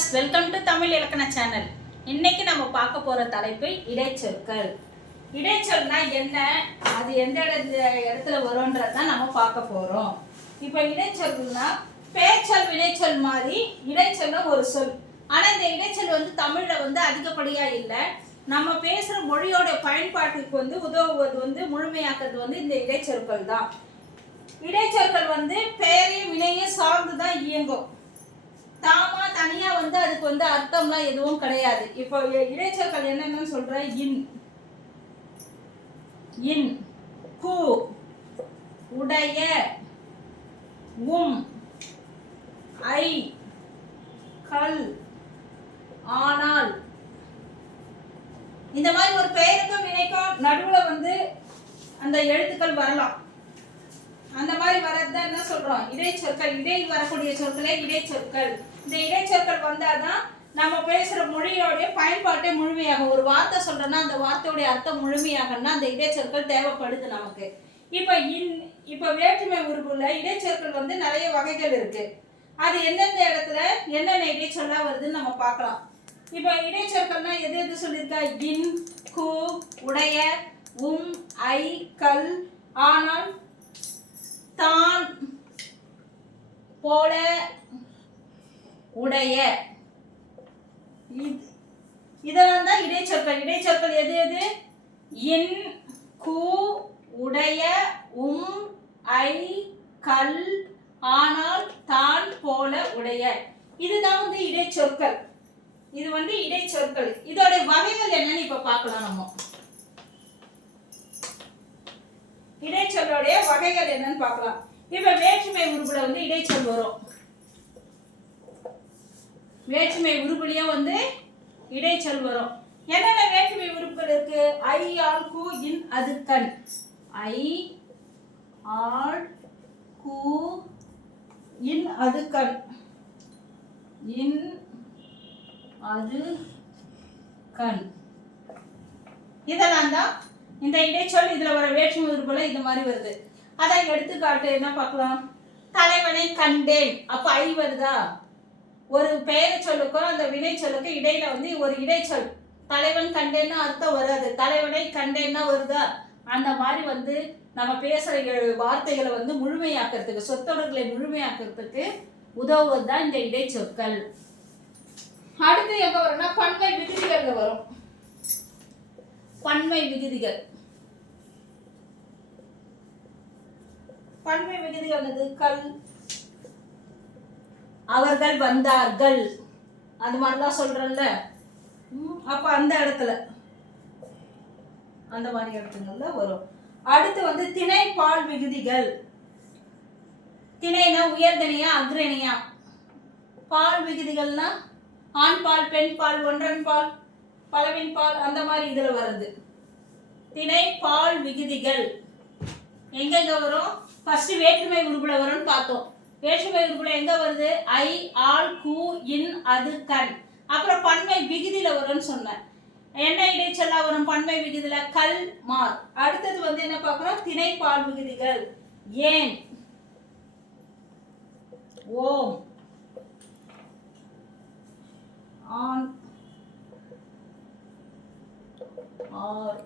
Viewers, welcome to Tamil இலக்கண channel. இன்னைக்கு நம்ம பார்க்க போற தலைப்பு இடைச்சொற்கள். இடைச்சொல்னா என்ன, அது எந்த இடத்துல வரும்ன்றதான் நம்ம பார்க்க போறோம். இப்போ இடைச்சொல்னா பேச்சொல் வினைச்சொல் மாதிரி இடைச்சொல்லும் ஒரு சொல். ஆனா இந்த இடைச்சொல் தமிழ்ல அதிகப்படியா இல்லை. நம்ம பேசுற மொழியோட பயன்பாட்டுக்கு உதவுவது முழுமையாக்குறது இந்த இடைச்சொற்கள் தான். இடைச்சொற்கள் பெயரையும் வினையும் சார்ந்துதான் இயங்கும். தாமா தனியா அதுக்கு அர்த்தம்லாம் எதுவும் கிடையாது. இப்போ இடைச்சொற்கள் என்னன்னு சொல்ற, இன், இன், கு, உடைய, ஐ, கல், ஆனால். இந்த மாதிரி ஒரு பெயருக்கும் வினைக்கும் நடுவுல அந்த எழுத்துக்கள் வரலாம். அந்த மாதிரி வரதுதான் என்ன சொல்றோம், இடைச்சொற்கள். இடை வரக்கூடிய சொற்களே இடைச்சொற்கள். இந்த இடைச்சொற்கள் வந்தாதான் நம்ம பேசுற மொழியோடைய பயன்பாட்டை முழுமையாகும். ஒரு வார்த்தை சொல்றோம்னா அந்த வார்த்தையோடைய அர்த்தம் முழுமையாகனா அந்த இடைச்சொற்கள் தேவைப்படுது நமக்கு. இப்ப வேற்றுமை உருபுல இடைச்சொற்கள் நிறைய வகைகள் இருக்கு. அது எந்தெந்த இடத்துல என்னென்ன இடைச்சொல்லா வருதுன்னு நம்ம பார்க்கலாம். இப்ப இடைச்சொற்கள்னா எது எது சொல்லியிருக்கா, இன், கு, உடைய, ஐ, கல், ஆனால், தான், போல, உடைய. இதெல்லாம் தான் இடைச்சொற்கள். இடைச்சொற்கள் எது எது, இன், கு, உடைய, ஐ, கல், ஆனால், தான், போல, உடைய. இதுதான் இடைச்சொற்கள். இது இடைச்சொற்கள். இதோட வகைகள் என்னன்னு இப்ப பார்க்கலாம். நம்ம இடைச்சொல்லுடைய வகைகள் என்னன்னு பார்க்கலாம். இப்ப வேற்றுமை உருபுல இடைச்சொல் வரும். வேற்றுமை உருபுலயும் இடைச்சொல் வரும். என்னென்ன வேற்றுமை உறுப்புகள் இருக்கு, ஐ, ஆள், கு, இன், அது, கண். ஐ, ஆள், கு, இன், அது, கண். இன், அது, கண். இதெல்லாம் தான் இந்த இடைச்சொல். இதுல வர வேற்றுமை உறுப்புல இது மாதிரி வருது. அதான் எடுத்துக்காட்டு என்ன பார்க்கலாம். தலைவனை கண்டேன், அப்ப ஐ வருதா. ஒரு பெயர் சொல்லுக்கும் அந்த வினை சொல்லுக்கும் இடையில ஒரு இடைச்சொல். தலைவன் கண்டேன்னா அர்த்தம் வராது, தலைவனை கண்டேன்னா வருதா. அந்த மாதிரி நம்ம பேசுற வார்த்தைகளை முழுமையாக்குறதுக்கு, சொற்றொடர்களை முழுமையாக்குறதுக்கு உதவுவதுதான் இந்த இடைச்சொற்கள். அடுத்து எங்க வரும்னா பன்மை விகுதிகள்ல வரும். பன்மை விகுதிகள். பன்மை விகுதிகள் கல், அவர்கள் வந்தார்கள், அது மாதிரிதான் சொல்றேன்ல. அப்ப அந்த இடத்துல அந்த மாதிரி இடத்துங்கள்ல வரும். அடுத்து திணை பால் விகுதிகள். திணைனா உயர்தனையா அக்ரணியா. பால் விகுதிகள்னா ஆண் பால், பெண் பால், ஒன்றன் பால், பலவின் பால், அந்த மாதிரி இதுல வருது. திணை பால் விகுதிகள் எங்கெங்க வரும், ஃபர்ஸ்ட் வேற்றுமை உருபுல வரும்னு பார்த்தோம். வேற்றுமை உருபுல எங்க வருது, ஐ, ஆள், கு, இன், அது, கண். அப்புறம் பன்மை விகுதியில வரும்னு சொன்னேன். என்ன இடைச்சொல்லா வரும் பன்மை விகுதியில, கல், மார். அடுத்தது என்ன பார்க்கிறோம், திணை பால் விகுதிகள். ஏன், ஓம், ஆன், ஆர்,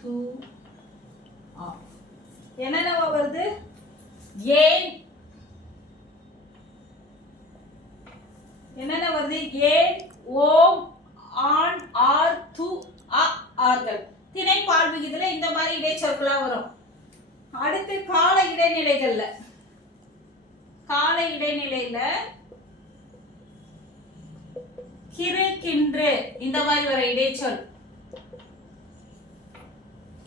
து, ஆ. என்னென்ன வருது, ஏன், என்னென்ன வருது, ஏன், ஓம், ஆன், ஆர், து, ஆர்கள். திணை பால் விகுதியில இந்த மாதிரி இடைச்சொற்களா வரும். அடுத்து கால இடைநிலைகள்ல, கால இடைநிலையில கிறு, கின்று, இந்த மாதிரி வர இடைச்சொல்.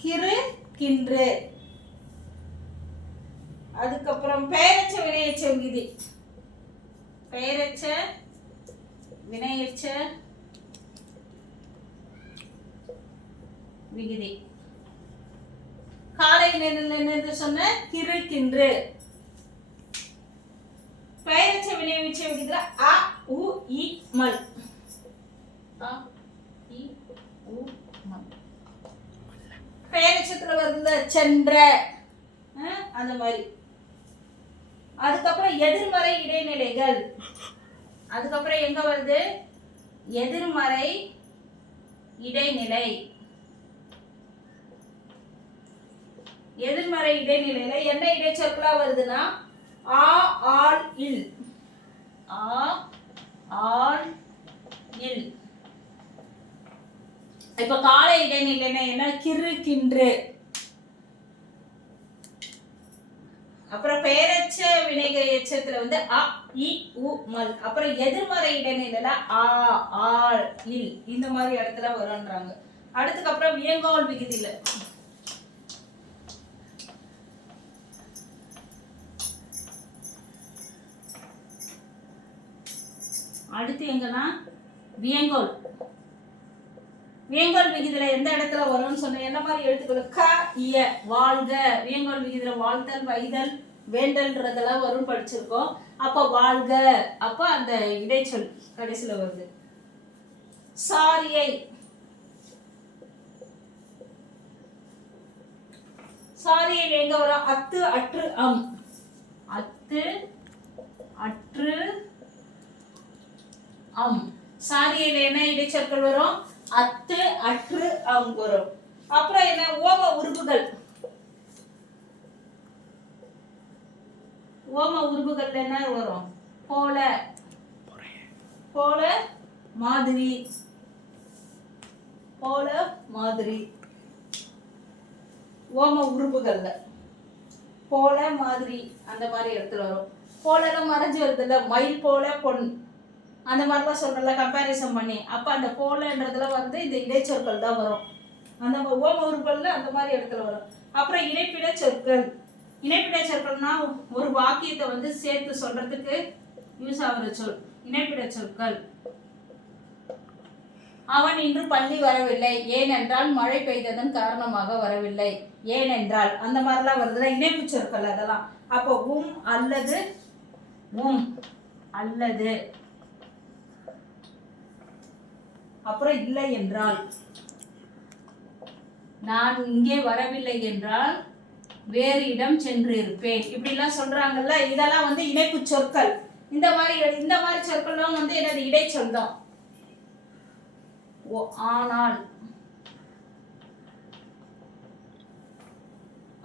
கிறு, கின்று. அதுக்கப்புறம் பெயரச்ச வினையச்ச விகுதி. பெயரச்ச வினையச்ச விகுதி. காலை என்று சொன்ன கிறு, கின்று. பெயரச்ச வினையச்ச விகுதில அ, உ, இ, மல். அ, இ, உ, மல். பெயரச்சத்துல வருது சென்ற, அந்த மாதிரி. அதுக்கப்புறம் எதிர்மறை இடைநிலைகள். அதுக்கப்புறம் எங்க வருது? எதிர்மறை இடைநிலை. எதிர்மறை இடைநிலையில என்ன இடைச்சொற்களா வருதுன்னா ஆ ஆல் இல். ஆ ஆல் இல். இப்ப கால இடைநிலைன்னா என்ன? கிறு கின்று. அப்புறம் பெயரச்ச வினைகள் எச்சத்துல வந்து அ இ உ மல். அப்புறம் எதிர்மறை இடைநிலையில ஆ ஆல் இல் இந்த மாதிரி இடத்துல வரும்ன்றாங்க. அடுத்துக்கப்புறம் வியங்கால் விகுதியில அடுத்து எங்கன்னா வியங்கோல். வியங்கோல் விகுதியில எந்த இடத்துல வரும்னு சொன்ன என்ன மாதிரி எழுத்துக்கள்? க இய வாழ்க. வியங்கோல் விகுதியில வாழ்த்தல், வைதல், வேண்டல்ன்றதெல்லாம் வரும் படிச்சிருக்கோம். அப்ப வாழ்க, அப்ப அந்த இடைச்சொல் கடைசியில வருது. சாரியை. சாரியில் எங்க வரும்? அத்து அற்று அம். அத்து அற்று அம். சாரியில் என்ன இடைச்சொற்கள் வரும்? அத்து அற்று அம் வரும். அப்புறம் என்ன? ஓம உருபுகள். ஓம உருபுகள் என்ன வரும்? போல, போல, மாதிரி, போல, மாதிரி. ஓம உருபுகள்ல போல, மாதிரி அந்த மாதிரி இடத்துல வரும். போலலாம் மறைஞ்சு வருது இல்ல, மயில் போல பொன் அந்த மாதிரிலாம் சொல்றல கம்பேரிசன் பண்ணி. அப்ப அந்த போலன்றதுல வந்து இந்த இடைச்சொற்கள் தான் வரும். அந்த ஓம உருபுகள்ல அந்த மாதிரி இடத்துல வரும். அப்புறம் இணைப்பிட சொற்கள். இணைப்பிட சொற்கள்னா ஒரு வாக்கியத்தை வந்து சேர்த்து சொல்றதுக்கு யூஸ் ஆகிற சொல் இணைப்பிட சொற்கள். அவன் இன்று பள்ளி வரவில்லை, ஏனென்றால் மழை பெய்ததன் காரணமாக வரவில்லை. ஏனென்றால் அந்த மாதிரிலாம் வருதுல இணைப்பு சொற்கள் அதெல்லாம். அப்போ அல்லது அல்லது. அப்புறம் இல்லை என்றால், நான் இங்கே வரவில்லை என்றால் வேறு இடம் சென்று இருப்பேன். இப்படிலாம் சொல்றாங்கல்ல, இதெல்லாம் வந்து இணைப்பு சொற்கள். இந்த மாதிரி சொற்களும் வந்து என்னது? இடைச்சொல் தான். ஆனால்,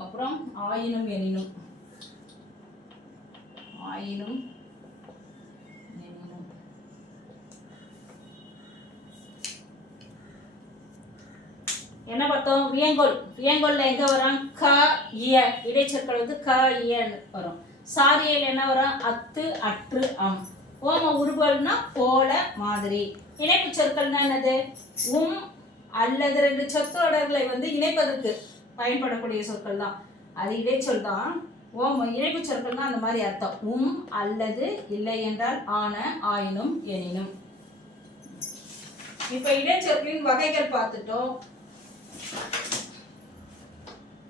அப்புறம் ஆயினும் எனினும். ஆயினும் எனினும். என்ன பார்த்தோம்? வியங்கோல். வியங்கோல்ல எங்க வரும்? க இய. இடைச்சொற்கள் வந்து க இயன்னு வரும். சாரியில் என்ன வரும்? அத்து அற்று அம். ஓம உருபல்னா போல, மாதிரி. இணைப்பு சொற்கள்னா என்னது? அல்லது ரெண்டு சொற்றொடர்களை வந்து இணைப்பதற்கு பயன்படக்கூடிய சொற்கள் தான். அது இடைச்சொல் தான். இணைப்பு சொற்கள்னா அந்த மாதிரி அர்த்தம். அல்லது, இல்லை என்றால், ஆன, ஆயினும் எனினும். இப்ப இடைச்சொற்களின் வகைகள் பார்த்துட்டோம்.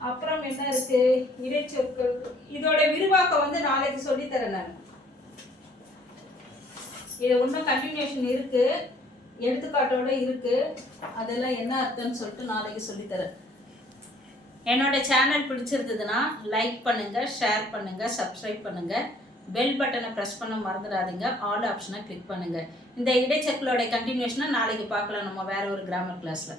அப்புறம் என்ன இருக்கு? இடைச்சொற்கள் இதோட விரிவாக்கம் வந்து நாளைக்கு சொல்லித்தரேன் நான். இது ஒன்றும் கண்டினியூஷன் இருக்கு, எடுத்துக்காட்டோட இருக்கு. அதெல்லாம் என்ன அர்த்தம்னு சொல்லிட்டு நாளைக்கு சொல்லித்தரேன். என்னோட சேனல் பிடிச்சிருந்ததுன்னா லைக் பண்ணுங்க, ஷேர் பண்ணுங்க, சப்ஸ்கிரைப் பண்ணுங்க. பெல் பட்டனை ப்ரெஸ் பண்ண மறந்துடாதீங்க. ஆல் ஆப்ஷனை கிளிக் பண்ணுங்க. இந்த இடைச்சொற்களோட கண்டினியூஷனை நாளைக்கு பார்க்கலாம் நம்ம வேற ஒரு கிராமர் கிளாஸ்ல.